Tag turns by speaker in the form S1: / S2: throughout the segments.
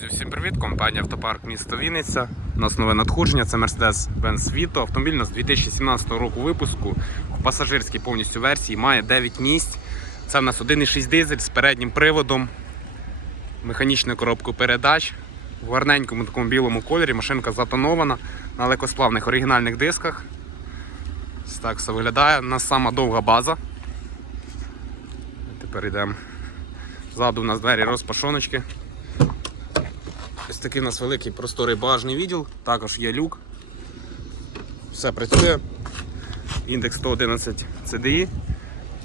S1: Друзі, всім привіт! Компанія Автопарк місто Вінниця. У нас нове надходження. Це Mercedes-Benz Vito. Автомобіль у нас 2017 року випуску. В пасажирській повністю версії має 9 місць. Це в нас 1,6 дизель з переднім приводом, механічною коробкою передач. В гарненькому такому білому кольорі. Машинка затонована на легкосплавних оригінальних дисках. Ось так все виглядає. У нас сама довга база. Тепер йдемо. Ззаду у нас двері розпашоночки. Такий у нас великий просторий багажний відділ, також є люк. Все працює. Індекс 111 CDI.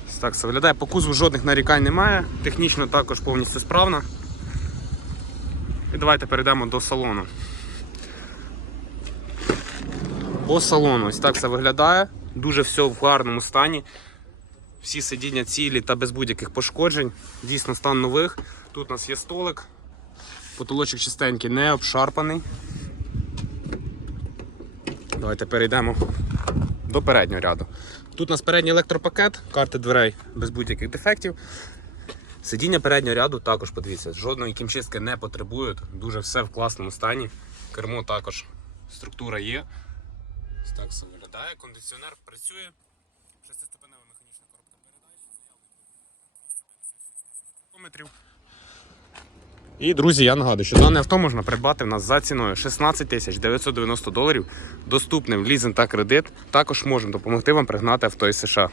S1: Ось так все виглядає. По кузову жодних нарікань немає. Технічно також повністю справно. І давайте перейдемо до салону. По салону ось так все виглядає. Дуже все в гарному стані. Всі сидіння цілі та без будь-яких пошкоджень. Дійсно стан нових. Тут у нас є столик. Потолочок чистенький, не обшарпаний. Давайте перейдемо до переднього ряду. Тут у нас передній електропакет, карти дверей без будь-яких дефектів. Сидіння переднього ряду також подивіться, жодної кімчистки не потребують, дуже все в класному стані. Кермо також структура є. Так все виглядає. Кондиціонер працює. Шестиступенева механічна коробка передач. Кілометрів. І, друзі, я нагадую, що дане авто можна придбати в нас за ціною 16 тисяч 990 доларів, доступним лізинг та кредит. Також можемо допомогти вам пригнати авто із США.